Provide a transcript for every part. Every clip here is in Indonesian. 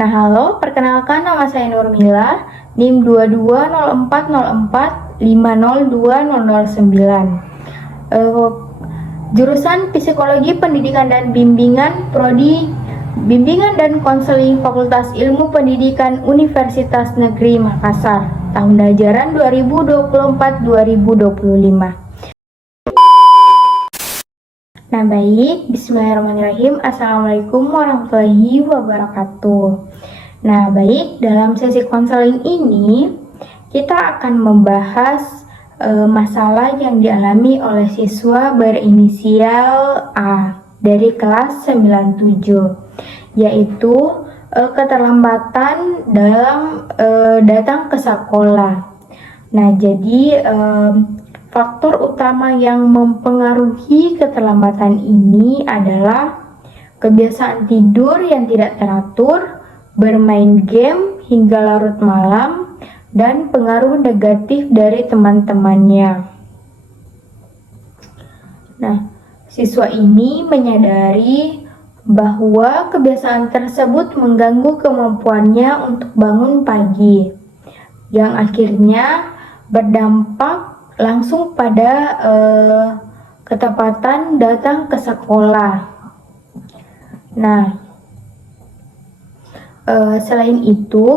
Nah, halo, perkenalkan nama saya Nurmila, NIM 220404502009. Jurusan Psikologi Pendidikan dan Bimbingan, Prodi Bimbingan dan Konseling Fakultas Ilmu Pendidikan Universitas Negeri Makassar, tahun ajaran 2024-2025. Nah baik, bismillahirrahmanirrahim. Assalamualaikum warahmatullahi wabarakatuh. Nah baik, dalam sesi konseling ini kita akan membahas masalah yang dialami oleh siswa berinisial A dari kelas 97, yaitu keterlambatan dalam datang ke sekolah. Nah jadi faktor utama yang mempengaruhi keterlambatan ini adalah kebiasaan tidur yang tidak teratur, bermain game hingga larut malam, dan pengaruh negatif dari teman-temannya. Nah, siswa ini menyadari bahwa kebiasaan tersebut mengganggu kemampuannya untuk bangun pagi, yang akhirnya berdampak langsung pada ketepatan datang ke sekolah. Nah, selain itu,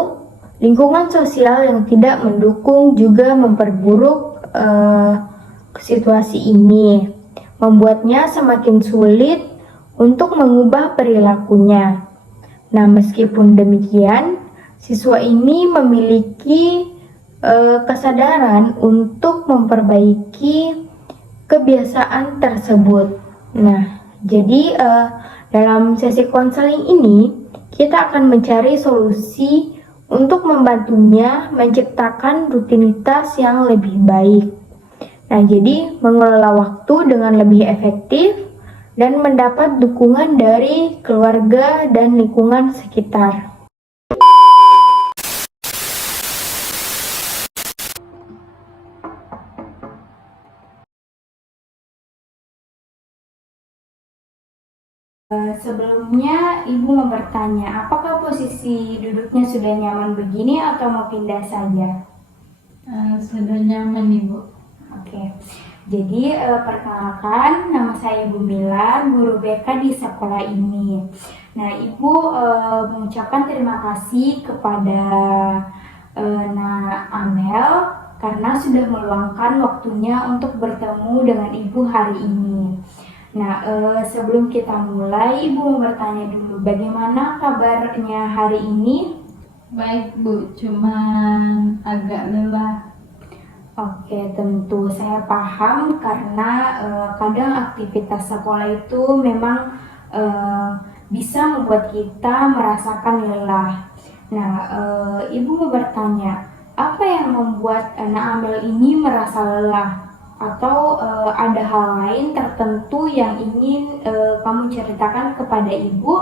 lingkungan sosial yang tidak mendukung juga memperburuk situasi ini, membuatnya semakin sulit untuk mengubah perilakunya. Nah, meskipun demikian, siswa ini memiliki kesadaran untuk memperbaiki kebiasaan tersebut. Nah, jadi dalam sesi konseling ini kita akan mencari solusi untuk membantunya menciptakan rutinitas yang lebih baik. Nah, jadi mengelola waktu dengan lebih efektif dan mendapat dukungan dari keluarga dan lingkungan sekitar. Sebelumnya, Ibu mau bertanya, apakah posisi duduknya sudah nyaman begini atau mau pindah saja? Sudah nyaman, Ibu. Oke, jadi perkenalkan, nama saya Ibu Mila, guru BK di sekolah ini. Nah, Ibu mengucapkan terima kasih kepada Nak Amel karena sudah meluangkan waktunya untuk bertemu dengan Ibu hari ini. Nah, sebelum kita mulai, Ibu mau bertanya dulu, bagaimana kabarnya hari ini? Baik, Bu, cuman agak lelah. Oke, tentu saya paham karena kadang aktivitas sekolah itu memang bisa membuat kita merasakan lelah. Nah, Ibu mau bertanya, apa yang membuat Nak Amel ini merasa lelah? Atau ada hal lain tertentu yang ingin kamu ceritakan kepada Ibu?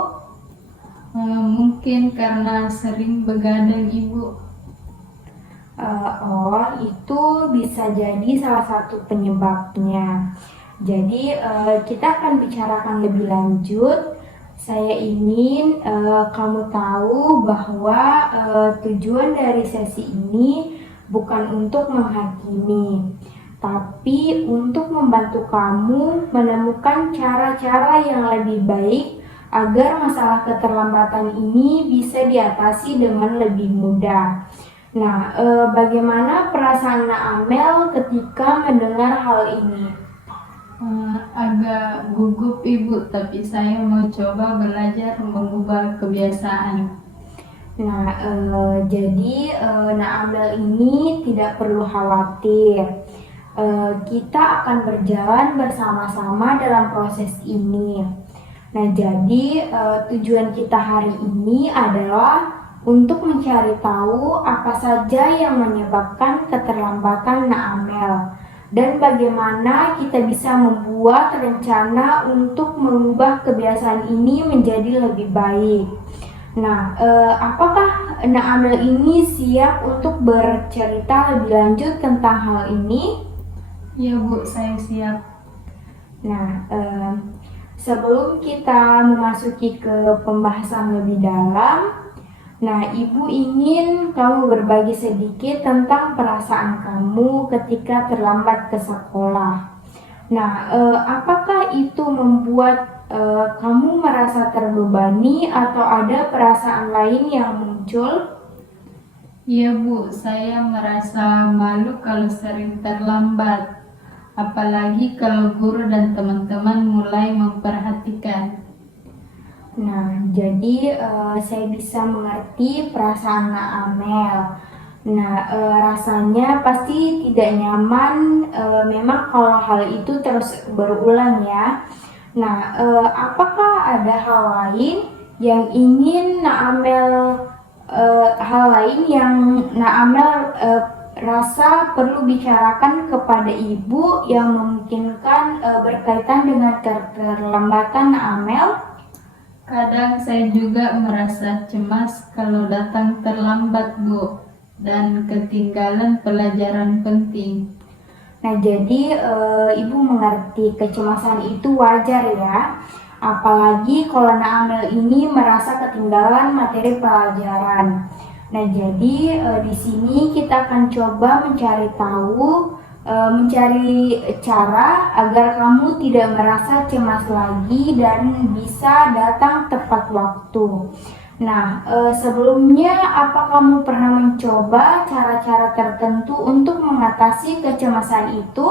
Mungkin karena sering begadang, Ibu. Itu bisa jadi salah satu penyebabnya. Jadi kita akan bicarakan lebih lanjut. Saya ingin kamu tahu bahwa tujuan dari sesi ini bukan untuk menghakimi, tapi untuk membantu kamu menemukan cara-cara yang lebih baik agar masalah keterlambatan ini bisa diatasi dengan lebih mudah. Nah, bagaimana perasaan Nak Amel ketika mendengar hal ini? Agak gugup, Ibu, tapi saya mau coba belajar mengubah kebiasaan. Nah, jadi Nak Amel ini tidak perlu khawatir. Kita akan berjalan bersama-sama dalam proses ini. Nah, jadi tujuan kita hari ini adalah untuk mencari tahu apa saja yang menyebabkan keterlambatan Nak Amel dan bagaimana kita bisa membuat rencana untuk mengubah kebiasaan ini menjadi lebih baik. Nah, apakah Nak Amel ini siap untuk bercerita lebih lanjut tentang hal ini? Ya, Bu, saya siap. Nah, sebelum kita memasuki ke pembahasan lebih dalam, Nah, Ibu ingin kamu berbagi sedikit tentang perasaan kamu ketika terlambat ke sekolah. Nah, apakah itu membuat kamu merasa terbebani atau ada perasaan lain yang muncul? Iya Bu, saya merasa malu kalau sering terlambat. Apalagi kalau guru dan teman-teman mulai memperhatikan. Nah, jadi saya bisa mengerti perasaan Nak Amel. Nah, rasanya pasti tidak nyaman, memang kalau hal itu terus berulang ya. Nah, apakah ada hal lain yang ingin Nak Amel, rasa perlu bicarakan kepada Ibu yang memungkinkan berkaitan dengan keterlambatan Nak Amel? Kadang saya juga merasa cemas kalau datang terlambat Bu, dan ketinggalan pelajaran penting. Nah, jadi Ibu mengerti kecemasan itu wajar ya. Apalagi kalau Nak Amel ini merasa ketinggalan materi pelajaran. Nah, jadi di sini kita akan coba mencari cara agar kamu tidak merasa cemas lagi dan bisa datang tepat waktu. Nah, sebelumnya apa kamu pernah mencoba cara-cara tertentu untuk mengatasi kecemasan itu?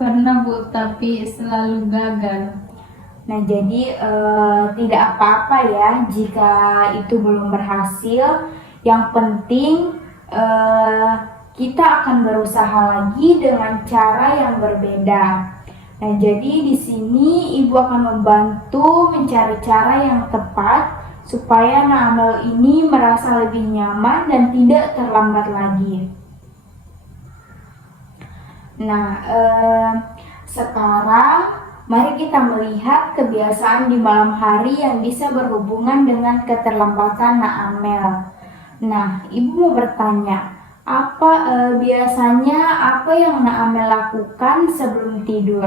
Pernah Bu, tapi selalu gagal. Nah, jadi tidak apa-apa ya jika itu belum berhasil. Yang penting kita akan berusaha lagi dengan cara yang berbeda. Nah, jadi di sini Ibu akan membantu mencari cara yang tepat supaya Nak Amel ini merasa lebih nyaman dan tidak terlambat lagi. Nah, sekarang mari kita melihat kebiasaan di malam hari yang bisa berhubungan dengan keterlambatan Nak Amel. Nah, Ibu mau bertanya, biasanya apa yang Nak Amel lakukan sebelum tidur?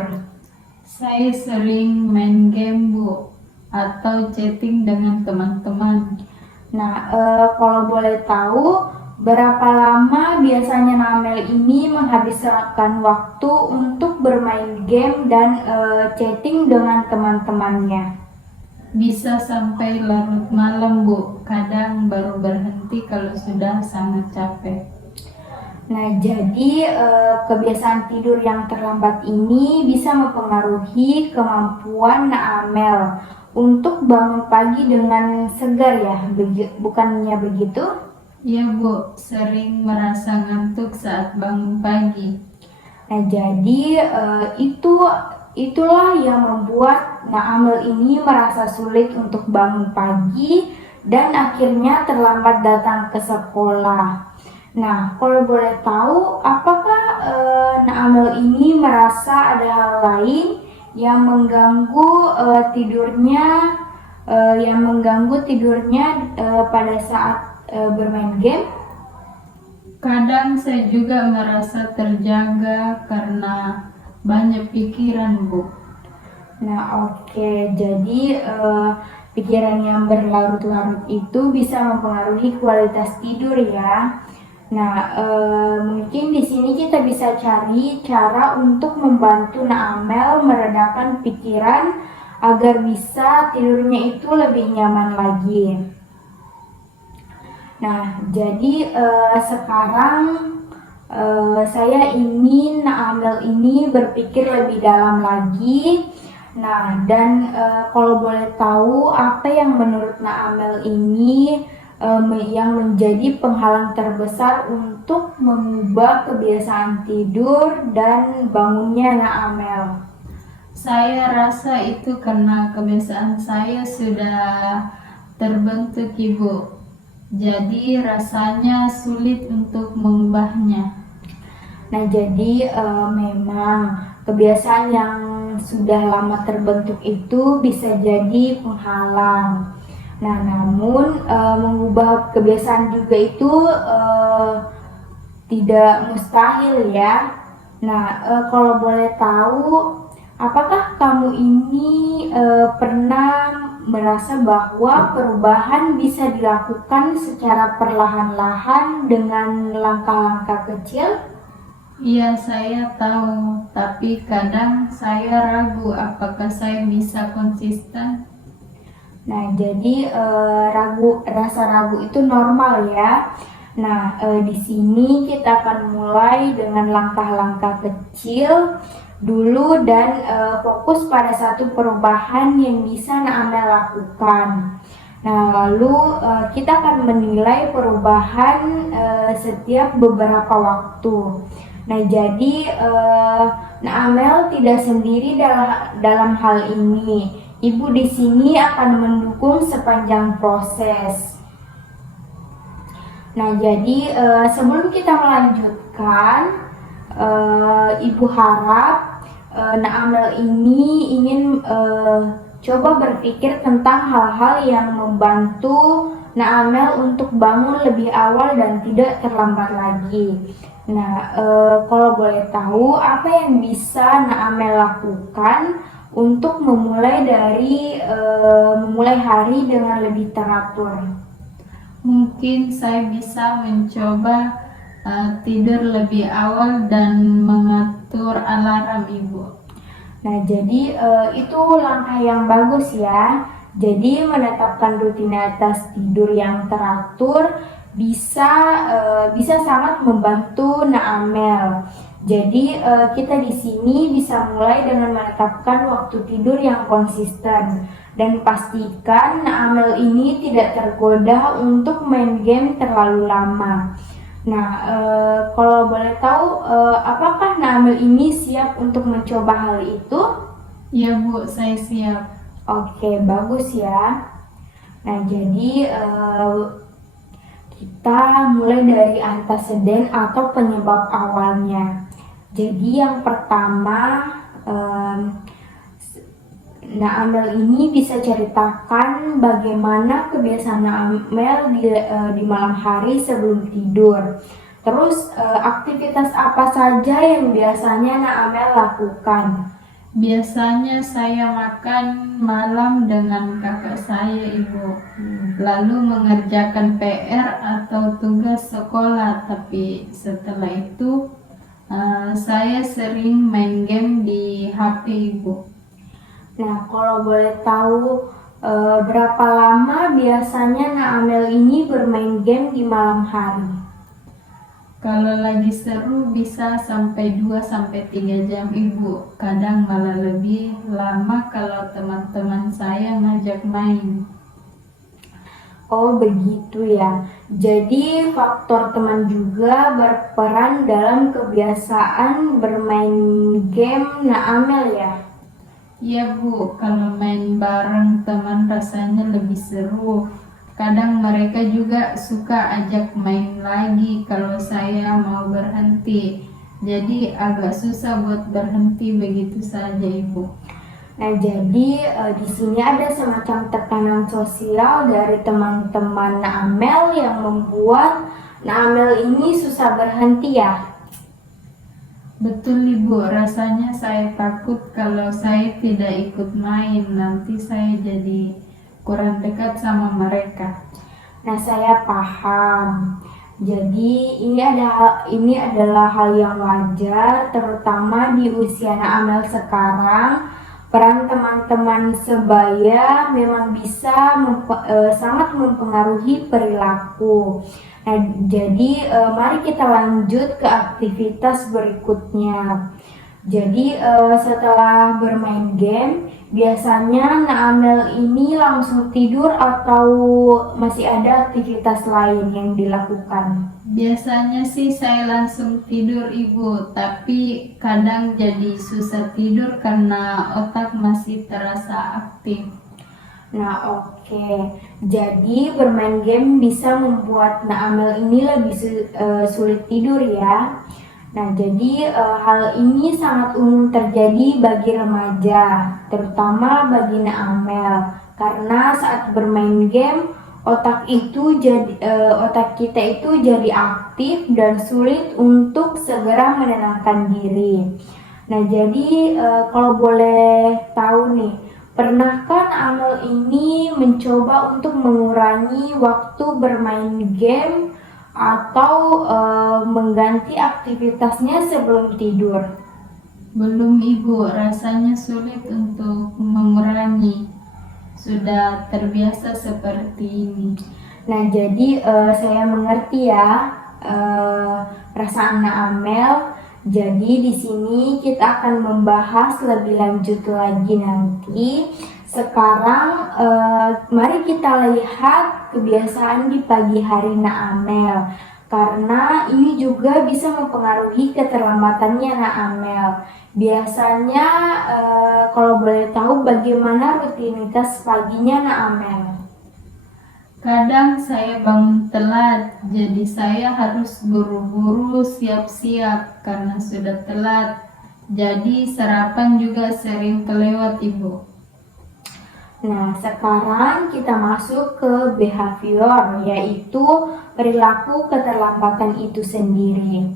Saya sering main game Bu, atau chatting dengan teman-teman. Nah, kalau boleh tahu, berapa lama biasanya Nak Amel ini menghabiskan waktu untuk bermain game dan chatting dengan teman-temannya? Bisa sampai larut malam Bu, kadang baru berhenti kalau sudah sangat capek. Nah, jadi kebiasaan tidur yang terlambat ini bisa mempengaruhi kemampuan Nak Amel untuk bangun pagi dengan segar ya, bukannya begitu? Iya Bu, sering merasa ngantuk saat bangun pagi. Nah, jadi itulah yang membuat Nak Amel ini merasa sulit untuk bangun pagi dan akhirnya terlambat datang ke sekolah. Nah, kalau boleh tahu, apakah Nak Amel ini merasa ada hal lain yang mengganggu tidurnya pada saat bermain game? Kadang saya juga merasa terjaga karena banyak pikiran Bu. Nah, oke. Jadi pikiran yang berlarut-larut itu bisa mempengaruhi kualitas tidur ya. Nah, mungkin di sini kita bisa cari cara untuk membantu Nak Amel meredakan pikiran agar bisa tidurnya itu lebih nyaman lagi. Nah, jadi sekarang saya ingin Nak Amel ini berpikir lebih dalam lagi. Nah, dan kalau boleh tahu, apa yang menurut Nak Amel ini yang menjadi penghalang terbesar untuk mengubah kebiasaan tidur dan bangunnya Nak Amel? Saya rasa itu karena kebiasaan saya sudah terbentuk Ibu. Jadi rasanya sulit untuk mengubahnya. Nah, jadi memang kebiasaan yang sudah lama terbentuk itu bisa jadi penghalang. Nah, namun mengubah kebiasaan juga itu tidak mustahil ya. Nah, kalau boleh tahu, apakah kamu ini pernah merasa bahwa perubahan bisa dilakukan secara perlahan-lahan dengan langkah-langkah kecil? Iya, saya tahu, tapi kadang saya ragu apakah saya bisa konsisten. Nah, jadi rasa ragu itu normal ya. Nah, di sini kita akan mulai dengan langkah-langkah kecil dulu dan fokus pada satu perubahan yang bisa Naamel lakukan. Nah, lalu kita akan menilai perubahan setiap beberapa waktu. Nah, jadi Naamel tidak sendiri dalam hal ini. Ibu di sini akan mendukung sepanjang proses. Nah, jadi sebelum kita melanjutkan, Ibu harap Naamel ini ingin coba berpikir tentang hal-hal yang membantu Naamel untuk bangun lebih awal dan tidak terlambat lagi. Nah, kalau boleh tahu, apa yang bisa Naamel lakukan untuk memulai hari dengan lebih teratur? Mungkin saya bisa mencoba tidur lebih awal dan mengatur alarm, Ibu. Nah, jadi itu langkah yang bagus ya. Jadi menetapkan rutinitas tidur yang teratur bisa sangat membantu Naamel. Jadi kita di sini bisa mulai dengan menetapkan waktu tidur yang konsisten dan pastikan Naamel ini tidak tergoda untuk main game terlalu lama. Nah, kalau boleh tahu, apakah Naamel ini siap untuk mencoba hal itu? Ya Bu, saya siap. Oke, bagus ya. Nah, jadi kita mulai dari anteseden atau penyebab awalnya. Jadi yang pertama, Naamel ini bisa ceritakan bagaimana kebiasaan Naamel di malam hari sebelum tidur. Terus aktivitas apa saja yang biasanya Naamel lakukan? Biasanya saya makan malam dengan kakak saya, Ibu. Lalu mengerjakan PR atau tugas sekolah, tapi setelah itu saya sering main game di HP, Ibu. Nah, kalau boleh tahu berapa lama biasanya Naamel ini bermain game di malam hari? Kalau lagi seru bisa sampai 2-3 jam, Ibu. Kadang malah lebih lama kalau teman-teman saya ngajak main. Oh, begitu ya. Jadi faktor teman juga berperan dalam kebiasaan bermain game Naamel ya. Iya Bu, kalau main bareng teman rasanya lebih seru. Kadang mereka juga suka ajak main lagi kalau saya mau berhenti. Jadi agak susah buat berhenti begitu saja, Ibu. Nah, jadi di sini ada semacam tekanan sosial dari teman-teman Naamel yang membuat Naamel ini susah berhenti ya. Betul Ibu, rasanya saya takut kalau saya tidak ikut main, nanti saya jadi kurang dekat sama mereka. Nah, saya paham. Jadi ini adalah hal yang wajar, terutama di usia Naamel sekarang. Peran teman-teman sebaya memang bisa sangat mempengaruhi perilaku. Nah, jadi mari kita lanjut ke aktivitas berikutnya. Jadi setelah bermain game, biasanya Naamel ini langsung tidur atau masih ada aktivitas lain yang dilakukan? Biasanya sih saya langsung tidur Ibu, tapi kadang jadi susah tidur karena otak masih terasa aktif. Nah, oke. Jadi bermain game bisa membuat Naamel ini lebih sulit tidur ya. Nah, jadi hal ini sangat umum terjadi bagi remaja, terutama bagi Naamel, karena saat bermain game otak kita itu jadi aktif dan sulit untuk segera menenangkan diri. Nah, jadi kalau boleh tahu nih, Pernahkah Amel ini mencoba untuk mengurangi waktu bermain game atau mengganti aktivitasnya sebelum tidur? Belum Ibu, rasanya sulit untuk mengurangi. Sudah terbiasa seperti ini. Nah, jadi saya mengerti ya perasaan Amel. Jadi di sini kita akan membahas lebih lanjut lagi nanti. Sekarang mari kita lihat kebiasaan di pagi hari Amel, karena ini juga bisa mempengaruhi keterlambatannya Amel. Biasanya kalau boleh tahu bagaimana rutinitas paginya Amel? Kadang saya bangun telat, jadi saya harus buru-buru siap-siap karena sudah telat. Jadi sarapan juga sering kelewat Ibu. Nah, sekarang kita masuk ke behavior, yaitu perilaku keterlambatan itu sendiri.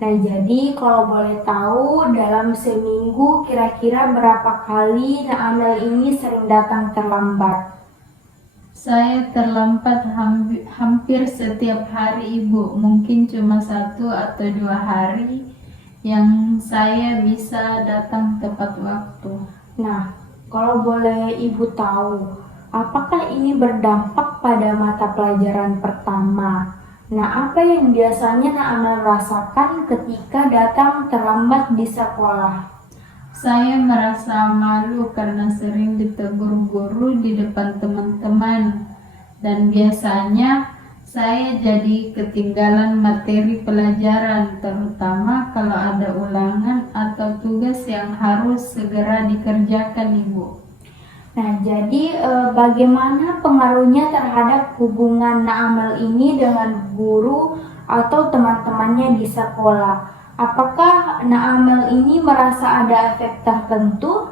Nah, jadi kalau boleh tahu dalam seminggu kira-kira berapa kali Amel ini sering datang terlambat? Saya terlambat hampir setiap hari Ibu. Mungkin cuma 1 atau 2 hari yang saya bisa datang tepat waktu. Nah, kalau boleh Ibu tahu, apakah ini berdampak pada mata pelajaran pertama? Nah, apa yang biasanya Amel rasakan ketika datang terlambat di sekolah? Saya merasa malu karena sering ditegur guru di depan teman-teman, dan biasanya saya jadi ketinggalan materi pelajaran, terutama kalau ada ulangan atau tugas yang harus segera dikerjakan Ibu. Nah, jadi bagaimana pengaruhnya terhadap hubungan Amel ini dengan guru atau teman-temannya di sekolah? Apakah Amel ini merasa ada efek tertentu?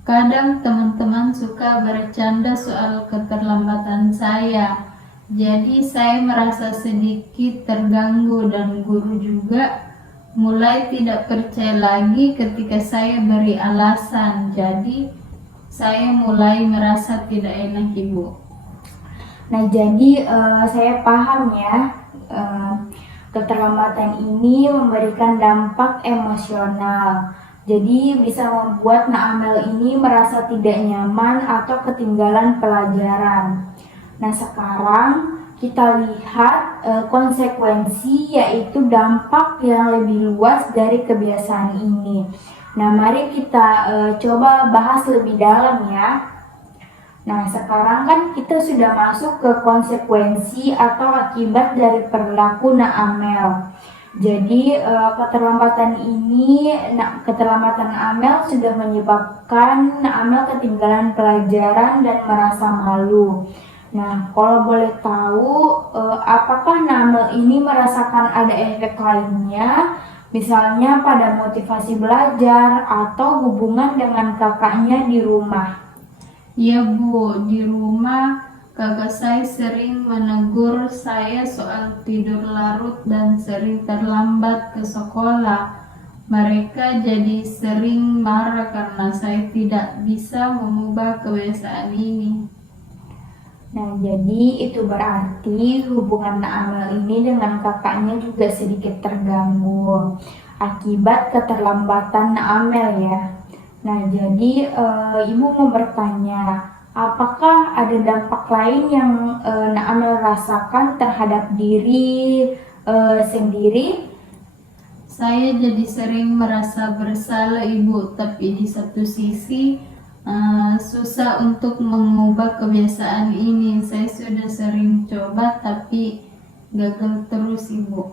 Kadang teman-teman suka bercanda soal keterlambatan saya, jadi saya merasa sedikit terganggu, dan guru juga mulai tidak percaya lagi ketika saya beri alasan. Jadi saya mulai merasa tidak enak Ibu. Nah, jadi saya paham ya, keterlambatan ini memberikan dampak emosional. Jadi bisa membuat Amel ini merasa tidak nyaman atau ketinggalan pelajaran. Nah, sekarang kita lihat konsekuensi, yaitu dampak yang lebih luas dari kebiasaan ini. Nah, mari kita coba bahas lebih dalam ya. Nah, sekarang kan kita sudah masuk ke konsekuensi atau akibat dari perilaku Amel. Jadi keterlambatan Amel sudah menyebabkan Amel ketinggalan pelajaran dan merasa malu. Nah, kalau boleh tahu, apakah Amel ini merasakan ada efek lainnya, misalnya pada motivasi belajar atau hubungan dengan kakaknya di rumah? Ya Bu, di rumah kakak saya sering menegur saya soal tidur larut dan sering terlambat ke sekolah. Mereka jadi sering marah karena saya tidak bisa mengubah kebiasaan ini. Nah, jadi itu berarti hubungan Amel ini dengan kakaknya juga sedikit terganggu akibat keterlambatan Amel ya. Nah, jadi Ibu mau bertanya, apakah ada dampak lain yang Amel rasakan terhadap diri sendiri? Saya jadi sering merasa bersalah Ibu, tapi di satu sisi susah untuk mengubah kebiasaan ini. Saya sudah sering coba tapi gagal terus Ibu.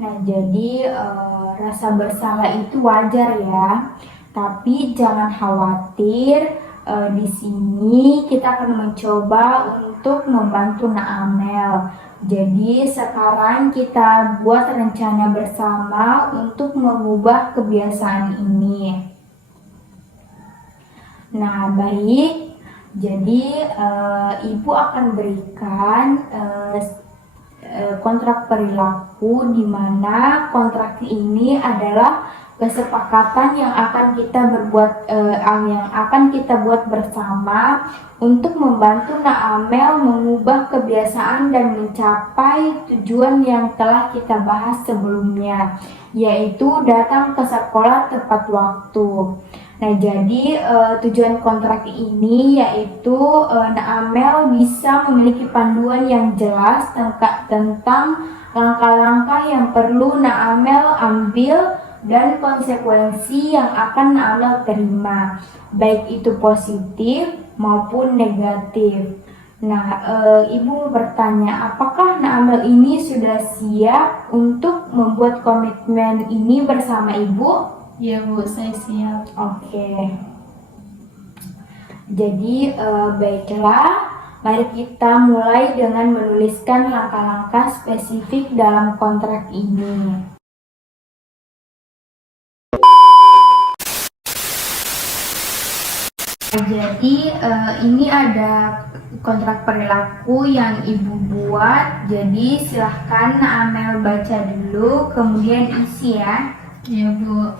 Nah, jadi rasa bersalah itu wajar ya. Tapi jangan khawatir, di sini kita akan mencoba untuk membantu Amel. Jadi sekarang kita buat rencana bersama untuk mengubah kebiasaan ini. Nah, baik. Jadi Ibu akan berikan kontrak perilaku, di mana kontrak ini adalah kesepakatan yang akan kita buat bersama untuk membantu Naamel mengubah kebiasaan dan mencapai tujuan yang telah kita bahas sebelumnya, yaitu datang ke sekolah tepat waktu. Nah, jadi tujuan kontrak ini yaitu Naamel bisa memiliki panduan yang jelas tentang langkah-langkah yang perlu Naamel ambil dan konsekuensi yang akan Naamel terima, baik itu positif maupun negatif. Nah, Ibu bertanya, apakah Naamel ini sudah siap untuk membuat komitmen ini bersama Ibu? Ya Bu, saya siap. Oke. Jadi baiklah, mari kita mulai dengan menuliskan langkah-langkah spesifik dalam kontrak ini. Jadi ini ada kontrak perilaku yang Ibu buat. Jadi silahkan Naamel baca dulu, kemudian isi ya. Ya Bu.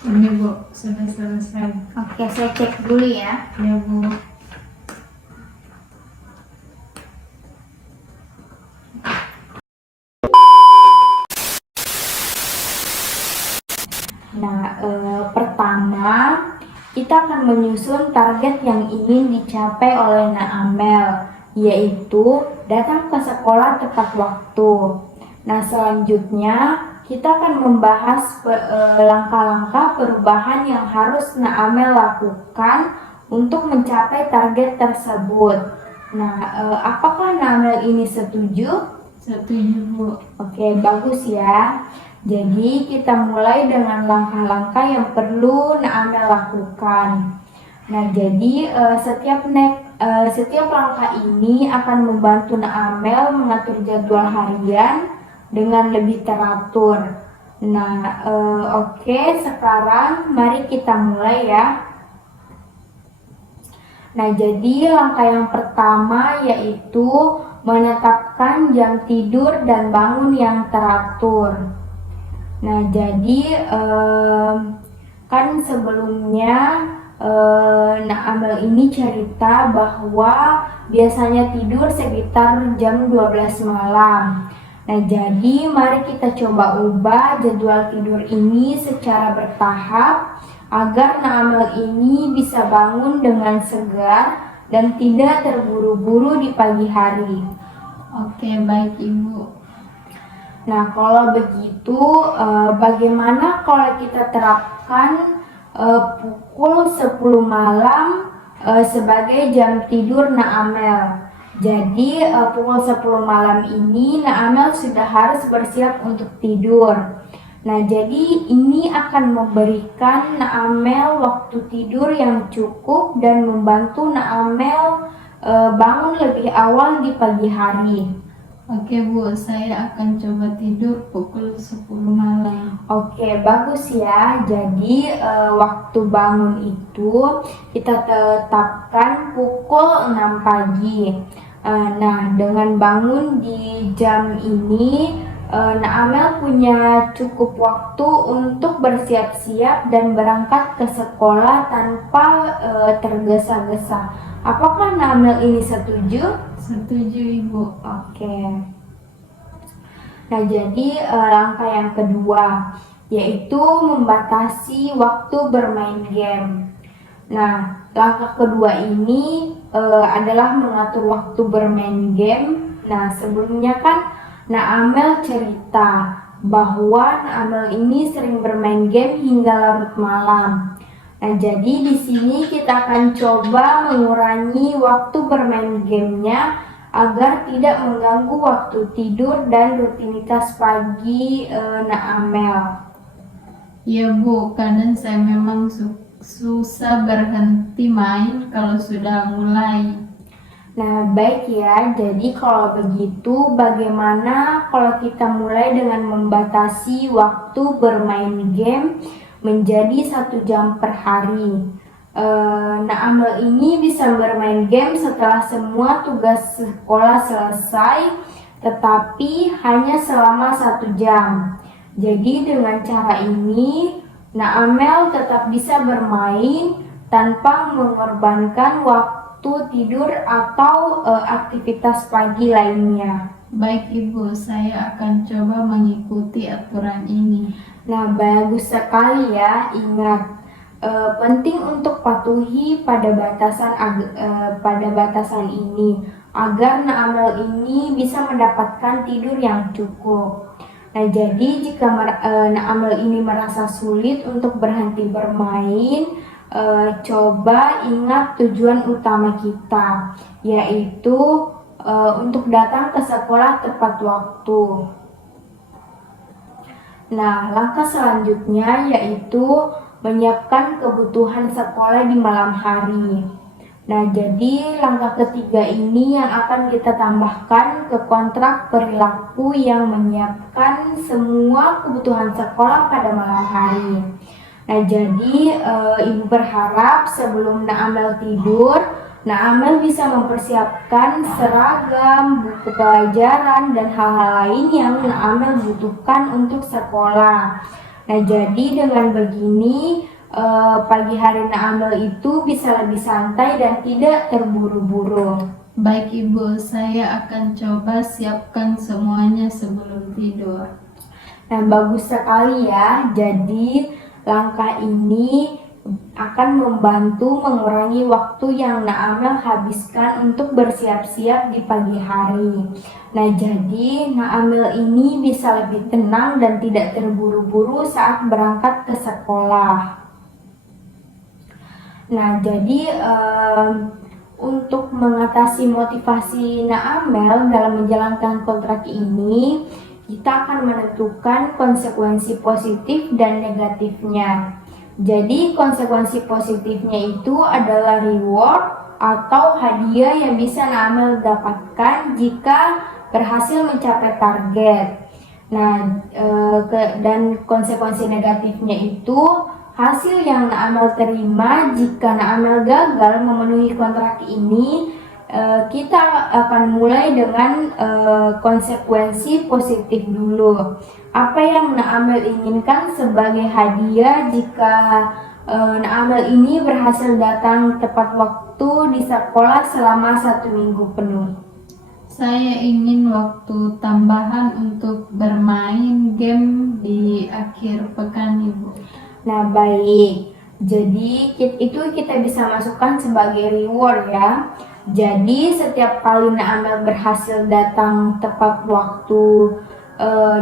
Ini Bu, sudah selesai. Oke, saya cek dulu ya. Ya Bu. Nah, pertama kita akan menyusun target yang ingin dicapai oleh Naamel, yaitu datang ke sekolah tepat waktu. Nah, selanjutnya kita akan membahas langkah-langkah perubahan yang harus Naamel lakukan untuk mencapai target tersebut. Nah, apakah Naamel ini setuju? Setuju Bu. Oke, bagus ya. Jadi kita mulai dengan langkah-langkah yang perlu Naamel lakukan. Nah, jadi setiap langkah ini akan membantu Naamel mengatur jadwal harian dengan lebih teratur. Nah, oke, sekarang mari kita mulai ya. Nah, jadi langkah yang pertama yaitu menetapkan jam tidur dan bangun yang teratur. Nah, jadi kan sebelumnya Naamel ini cerita bahwa biasanya tidur sekitar jam 12 malam. Nah, jadi mari kita coba ubah jadwal tidur ini secara bertahap agar Naamel ini bisa bangun dengan segar dan tidak terburu-buru di pagi hari. Oke, baik Ibu. Nah, kalau begitu, bagaimana kalau kita terapkan pukul 10 malam sebagai jam tidur Naamel? Jadi, pukul 10 malam ini Naamel sudah harus bersiap untuk tidur. Nah, jadi ini akan memberikan Naamel waktu tidur yang cukup dan membantu Naamel bangun lebih awal di pagi hari. Oke Bu, saya akan coba tidur pukul 10 malam. Oke, bagus ya. Jadi waktu bangun itu kita tetapkan pukul 6 pagi. Nah, dengan bangun di jam ini, Naamel punya cukup waktu untuk bersiap-siap dan berangkat ke sekolah tanpa tergesa-gesa. Apakah Naamel ini setuju? Setuju Ibu. Oke. Nah, jadi langkah yang kedua yaitu membatasi waktu bermain game. Nah, langkah kedua ini adalah mengatur waktu bermain game. Nah, sebelumnya kan Naamel cerita bahwa Naamel ini sering bermain game hingga larut malam. Nah, jadi di sini kita akan coba mengurangi waktu bermain gamenya agar tidak mengganggu waktu tidur dan rutinitas pagi Naamel. Ya Bu, kadang saya memang susah berhenti main kalau sudah mulai. Nah, baik ya. Jadi kalau begitu, bagaimana kalau kita mulai dengan membatasi waktu bermain game menjadi 1 jam per hari? Naamel ini bisa bermain game setelah semua tugas sekolah selesai, tetapi hanya selama 1 jam. Jadi dengan cara ini, Naamel tetap bisa bermain tanpa mengorbankan waktu tidur atau aktivitas pagi lainnya. Baik Ibu, saya akan coba mengikuti aturan ini. Nah, bagus sekali ya. Ingat, penting untuk patuhi pada batasan ini agar Naamel ini bisa mendapatkan tidur yang cukup. Nah, jadi jika Naamel ini merasa sulit untuk berhenti bermain, coba ingat tujuan utama kita, yaitu untuk datang ke sekolah tepat waktu. Nah, langkah selanjutnya yaitu menyiapkan kebutuhan sekolah di malam hari. Nah, jadi langkah ketiga ini yang akan kita tambahkan ke kontrak perilaku yang menyiapkan semua kebutuhan sekolah pada malam hari. Nah, jadi Ibu berharap sebelum Naamel tidur, Naamel bisa mempersiapkan seragam, buku pelajaran, dan hal-hal lain yang Naamel butuhkan untuk sekolah. Nah, jadi dengan begini pagi hari Naamel itu bisa lebih santai dan tidak terburu-buru. Baik Ibu, saya akan coba siapkan semuanya sebelum tidur. Nah, bagus sekali ya. Jadi, langkah ini akan membantu mengurangi waktu yang Naamel habiskan untuk bersiap-siap di pagi hari. Nah, jadi Naamel ini bisa lebih tenang dan tidak terburu-buru saat berangkat ke sekolah. Nah, jadi untuk mengatasi motivasi Naamel dalam menjalankan kontrak ini, kita akan menentukan konsekuensi positif dan negatifnya. Jadi konsekuensi positifnya itu adalah reward atau hadiah yang bisa Naamel dapatkan jika berhasil mencapai target. Nah, dan konsekuensi negatifnya itu hasil yang Naamel terima jika Naamel gagal memenuhi kontrak ini. Kita akan mulai dengan konsekuensi positif dulu. Apa yang Naamel inginkan sebagai hadiah jika Naamel ini berhasil datang tepat waktu di sekolah selama 1 minggu penuh? Saya ingin waktu tambahan untuk bermain game di akhir pekan, Ibu. Nah, baik. Jadi itu kita bisa masukkan sebagai reward ya. Jadi setiap kali Naamel berhasil datang tepat waktu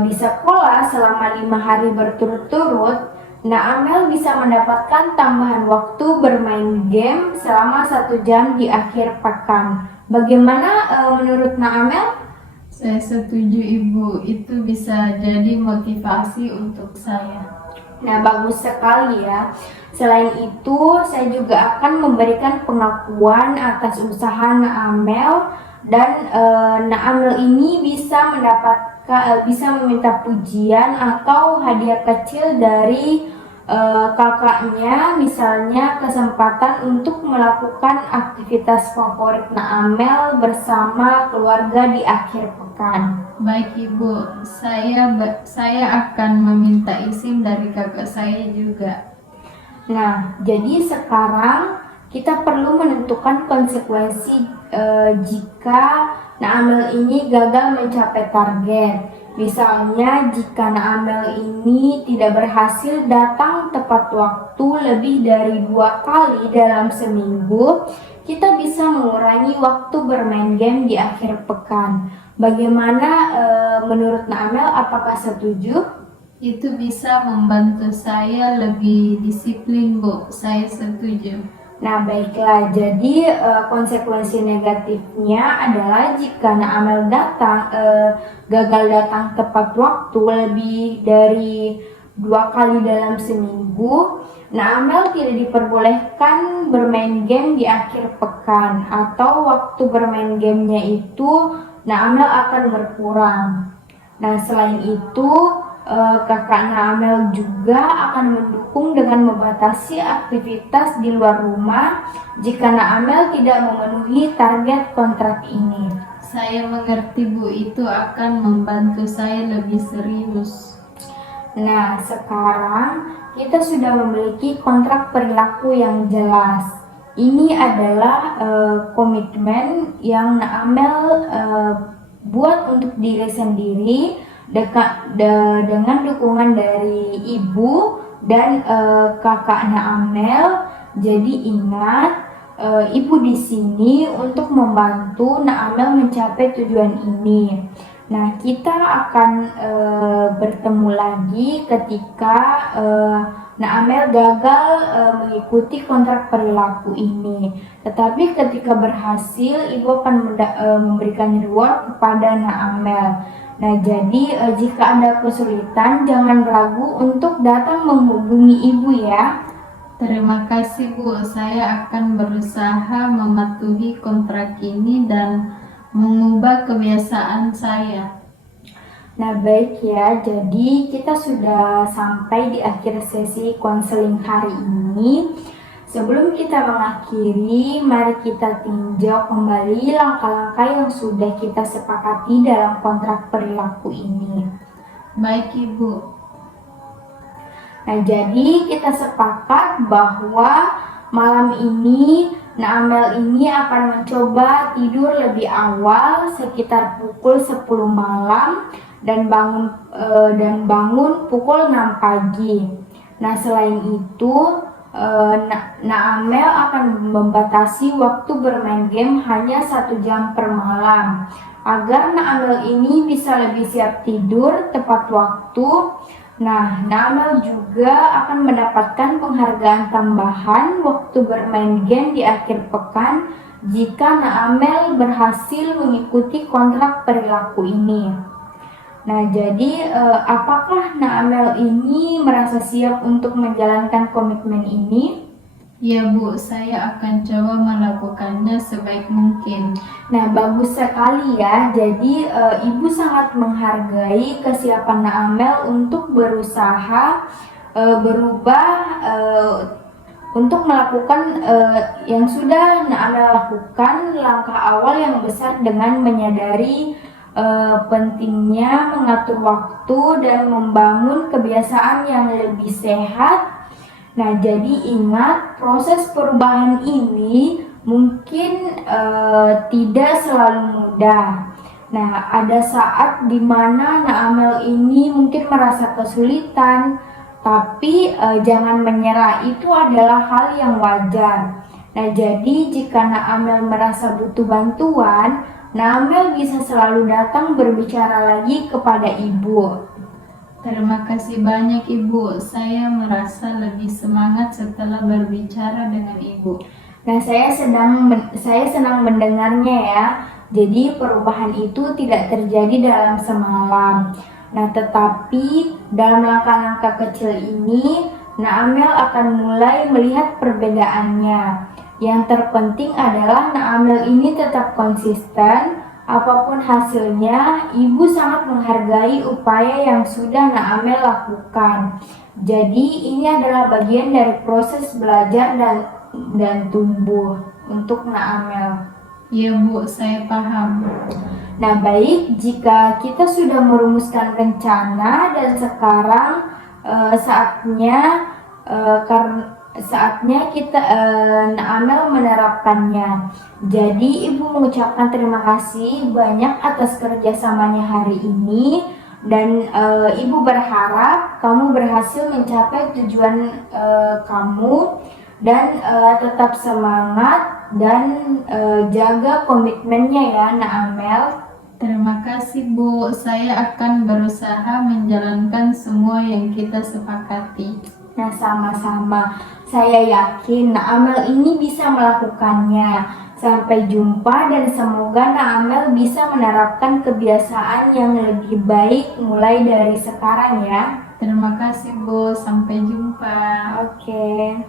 di sekolah selama 5 hari berturut-turut, Naamel bisa mendapatkan tambahan waktu bermain game selama 1 jam di akhir pekan. Bagaimana menurut Naamel? Saya setuju Ibu, itu bisa jadi motivasi untuk saya. Nah, bagus sekali ya. Selain itu, saya juga akan memberikan pengakuan atas usaha Naamel dan Naamel ini bisa bisa meminta pujian atau hadiah kecil dari kakaknya, misalnya kesempatan untuk melakukan aktivitas favorit Naamel bersama keluarga di akhir pekan. Baik Ibu, saya akan meminta izin dari kakak saya juga. Nah, jadi sekarang kita perlu menentukan konsekuensi jika Naamel ini gagal mencapai target. Misalnya, jika Naamel ini tidak berhasil datang tepat waktu lebih dari 2 kali dalam seminggu, kita bisa mengurangi waktu bermain game di akhir pekan. Bagaimana menurut Naamel, apakah setuju? Itu bisa membantu saya lebih disiplin, Bu. Saya setuju. Nah, baiklah. Jadi konsekuensi negatifnya adalah jika Naamel gagal datang tepat waktu lebih dari 2 kali dalam seminggu, Naamel tidak diperbolehkan bermain game di akhir pekan, atau waktu bermain gamenya itu Naamel akan berkurang. Nah, selain itu kakak Naamel juga akan mendukung dengan membatasi aktivitas di luar rumah jika Naamel tidak memenuhi target kontrak ini. Saya mengerti Bu, itu akan membantu saya lebih serius. Nah, sekarang kita sudah memiliki kontrak perilaku yang jelas. Ini adalah komitmen yang Naamel buat untuk diri sendiri dengan dukungan dari ibu dan kakak Naamel. Jadi ingat, ibu di sini untuk membantu Naamel mencapai tujuan ini. Nah, kita akan bertemu lagi ketika Naamel gagal mengikuti kontrak perilaku ini. Tetapi ketika berhasil, ibu akan memberikan reward kepada Naamel. Nah, jadi jika ada kesulitan, jangan ragu untuk datang menghubungi ibu ya. Terima kasih Bu, saya akan berusaha mematuhi kontrak ini dan mengubah kebiasaan saya. Nah, baik ya, jadi kita sudah sampai di akhir sesi konseling hari ini. Sebelum kita mengakhiri, mari kita tinjau kembali langkah-langkah yang sudah kita sepakati dalam kontrak perilaku ini. Baik Ibu. Nah, jadi kita sepakat bahwa malam ini Naamel ini akan mencoba tidur lebih awal sekitar pukul 10 malam dan bangun pukul 6 pagi. Nah, selain itu Naamel akan membatasi waktu bermain game hanya 1 jam per malam agar Naamel ini bisa lebih siap tidur tepat waktu. Nah, Naamel juga akan mendapatkan penghargaan tambahan waktu bermain game di akhir pekan jika Naamel berhasil mengikuti kontrak perilaku ini. Nah, jadi apakah Naamel ini merasa siap untuk menjalankan komitmen ini? Ya Bu, saya akan coba melakukannya sebaik mungkin. Nah, bagus sekali ya. Jadi Ibu sangat menghargai kesiapan Naamel untuk berusaha berubah untuk melakukan yang sudah Naamel lakukan, langkah awal yang besar dengan menyadari pentingnya mengatur waktu dan membangun kebiasaan yang lebih sehat. Nah, jadi ingat, proses perubahan ini mungkin tidak selalu mudah. Nah, ada saat di mana Naamel ini mungkin merasa kesulitan, tapi jangan menyerah, itu adalah hal yang wajar. Nah, jadi jika Naamel merasa butuh bantuan, Naamel bisa selalu datang berbicara lagi kepada Ibu. Terima kasih banyak Ibu, saya merasa lebih semangat setelah berbicara dengan Ibu. Nah, saya senang mendengarnya ya. Jadi perubahan itu tidak terjadi dalam semalam. Nah, tetapi dalam langkah-langkah kecil ini, Naamel akan mulai melihat perbedaannya. Yang terpenting adalah Naamel ini tetap konsisten. Apapun hasilnya, Ibu sangat menghargai upaya yang sudah Naamel lakukan. Jadi ini adalah bagian dari proses belajar dan tumbuh untuk Naamel. Ya Bu, saya paham. Nah, baik, jika kita sudah merumuskan rencana dan sekarang saatnya kita Naamel menerapkannya. Jadi Ibu mengucapkan terima kasih banyak atas kerjasamanya hari ini dan Ibu berharap kamu berhasil mencapai tujuan kamu dan tetap semangat dan jaga komitmennya ya Naamel. Terima kasih Bu, saya akan berusaha menjalankan semua yang kita sepakati. Nah, sama-sama. Saya yakin Naamel ini bisa melakukannya. Sampai jumpa dan semoga Naamel bisa menerapkan kebiasaan yang lebih baik mulai dari sekarang ya. Terima kasih Bu, sampai jumpa. Oke.